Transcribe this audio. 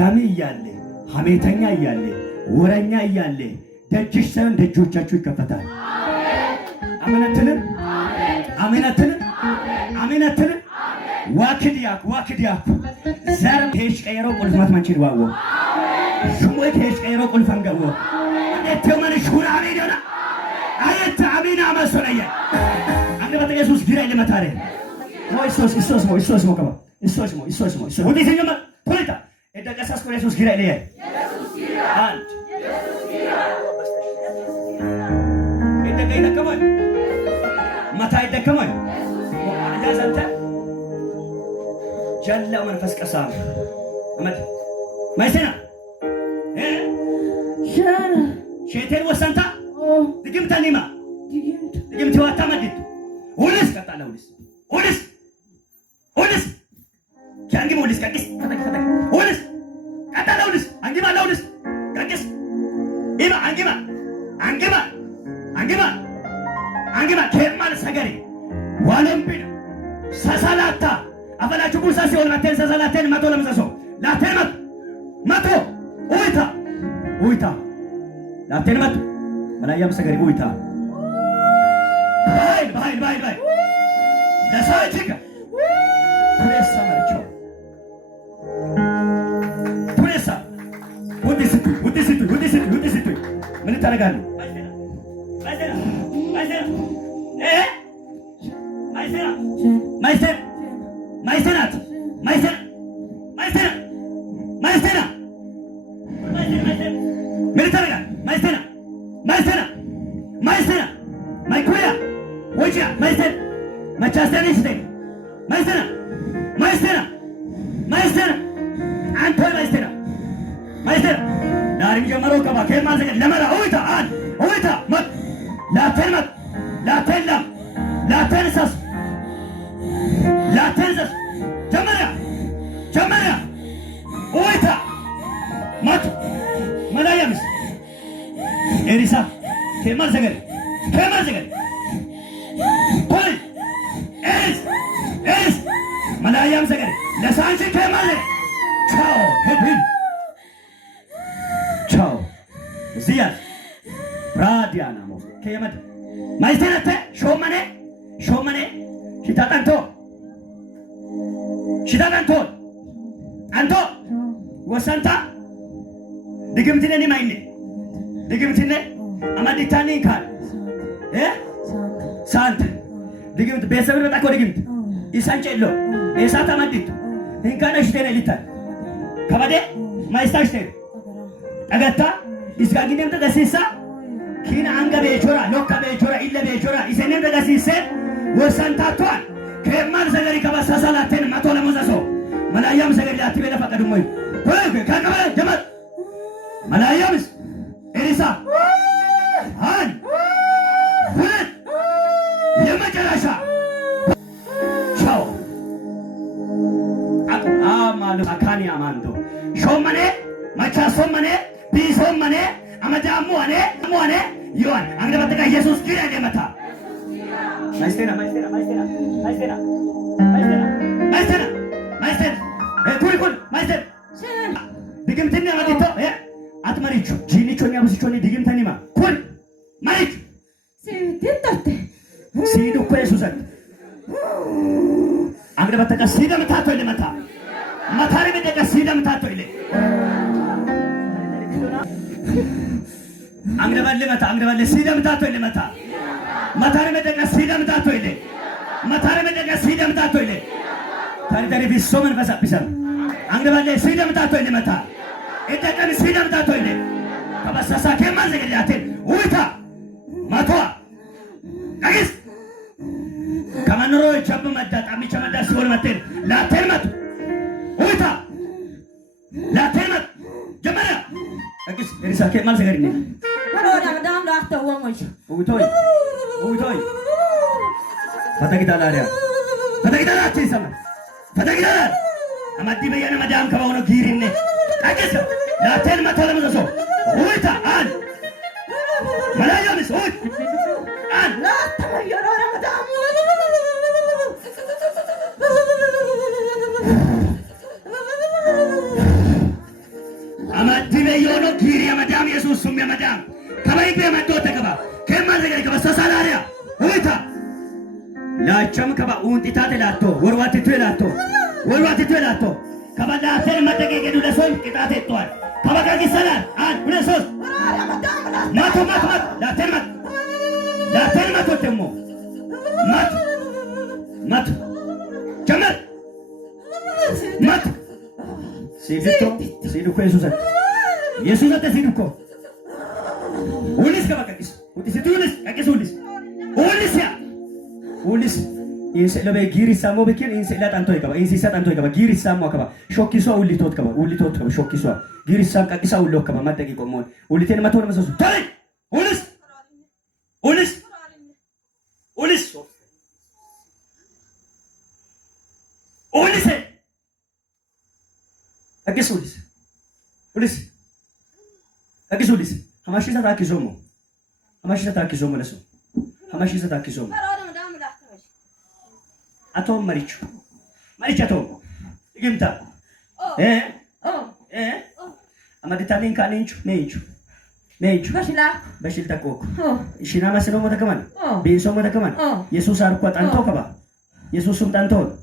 ረጋሚ እያለ ሐሜተኛ እያለ ወረኛ እያለ ደጅሽ ሳይሆን ደጆቻችሁ ይከፈታል። አሜናትን አሜናትን አሜናትን ዋክዲያክ ዘር ሄሽ ቀየሮ ቁልፍማት ማንቺ ድዋዎ ሹሞይ ሄሽ ቀየሮ ቁልፋን ገቦ እቴማን ሹራ አሜና አየት አሜና ማሰለያ አንደ በኢየሱስ ጊራ ለማታረ ኢየሱስ ሞ ከባ ኢየሱስ ሞ ወዲ ሲጀመር ፖለታ እደቀሳስ ኮ ኢየሱስ ጊራ ለያ ኢየሱስ ጊራ አንድ ኢየሱስ ጊራ እደቀይና ከማይ ማታይ ደከማይ አያዛንተ ጀላ መንፈስ ቀሳም አመት ማይሰና ሸቴን ወሰንታ ድግምት አኒማ ድግምት ዋታ ማዲት ወልስ ቀጣላ ወልስ ያንጊ ወልስ ቀቅስ ፈተክ ወልስ ቀጣላ ወልስ አንጊማ ለወልስ ቀቅስ ኢማ አንጊማ ከማል ሰገሪ ዋለምቢና ሰሳላታ አፈላችሁ ቡሳ ሲሆን ማተን ሰሳላተን መቶ ለምሰሶ ላተን መቶ ኡይታ ላተን መቶ መላያም ሰገሪ ኡይታ ባይ ለሳይቲካ ፕሬሳ ማርቻው ፕሬሳ ውዲሲቱ ምን ታረጋለህ? ማይሰናት ምን ታረጋለህ? ማይሰና ማይኩያ ወጃ ማይሰና ማቻስተኒስቴ ማይሰና አንተ ማይሰና ዳሪም ጀመሮ ከባ ከማን ዘገ ለመራ ኦይታ መት ላተንሰስ ጀመሪያ ኦይታ መት መላያምስ ኤሪሳ ከማን ዘገ ኮይ ኤስ መላያም ዘገ ለሳንቺ ከማን ቻው ዚያ ብራዲያና ሞ ከየመድ ማይስተነተ ሾመኔ ሽታጠንቶ አንቶ ወሰንታ ድግምትነኒ ማይኔ ድግምትነ አማዲታኒ ካል ሳንት ድግምት ቤተሰብን በጣኮ ድግምት ኢሳንጨሎ ኤሳታ ማዲቱ እንካነሽቴነ ሊታል ከበደ ማይስታሽቴ አገታ ኢስጋጊኔም ተደሲሳ ኪና አንገ ቤቾራ ሎካ ቤቾራ ኢለ ቤቾራ ኢሰኔም ተደሲሰ ወሰንታቷል ከማን ዘገሪ ከበሰሰላተን መቶ ለመዘሶ መላያም ዘገሪ አትበለ ፈቀድሞይ ከከበለ ጀመት መላያምስ ኤሪሳ አን ሁለት የመጨረሻ ቻው አማሉ አካኒ አማንዶ ሾመኔ ማቻሶመኔ ቢሶመኔ አመዳሙዋኔ ይዋን አንገ በተካ ኢየሱስ ጊራ ለመታ ማይስተና ቱሪኩን ማይስተና ድግምትና ማዲቶ አትመሪቹ ጂኒቾኛ ብስቾኒ ድግምተኒማ ኩን ማይች ሲዱ እኮ ኢየሱስን አንገ በተካ ሲደምታቶ ለመታ ማታሪ በተካ ሲደምታቶ ይለ አንገ ባለ ሲደምታቶ ለመታ ማታሪ በተካ ሲደምታቶ ይለ ታሪ ቢሶ መንፈሳ ቢሰም አንገ ባለ ሲደምታቶ ለመታ እደቀን ሲደምታቶ ይለ ከበሰሳ ከማን ዘገያቴ ኡይታ ማቷ አግስ ከማንሮ ጀብ መዳጣሚ ቸመዳ ሲሆን መተን ላተርመት ኡይታ ላተርመት ጀመራ አግስ እሪሳ ከማን ዘገሪኔ ወዳ ዳም ላስተው ወሞች ኡይቶይ ፈተግታላሪያ ፈተግታላቺ ሰማ ፈተግታላ አማዲ በየነ መዳም ከማውነ ጊሪኔ አግስ ላተን መቶ ለምዘሶ ኡይታ አን መላያምስ ኡይ አን ላተመየሮ ረመዳም dibeyono giri amadam yesus sum amadam kabai be madote kaba kema zega kaba sasalaria uita laacham kaba untitate latto warwati tuelato kaba laate madege gedu leson kitate toal kaba kagi salat an ulesos mato laate mato temo mat jamal mat Sidu ko Yesus ate sidu ko. Ulis ka ba kakis? Uti si tulis kakis ulis. Ulis ya. Ulis. Inse labe giri samo bekin inse ila tanto ka ba inse sa tanto ka ba giri samo ka ba shokki so uli tot ka ba shokki so giri sam kakisa ullo ka ba matagi ko mon uli ten maton maso tali ulis kakis ulis hamashisa takizomo leso hamashisa takizomo atom marichu atom igimta amaditamin kaninchu nechu bashilta koko shina masino mo takaman binso mo takaman yesus arko tanto kaba yesusum tanto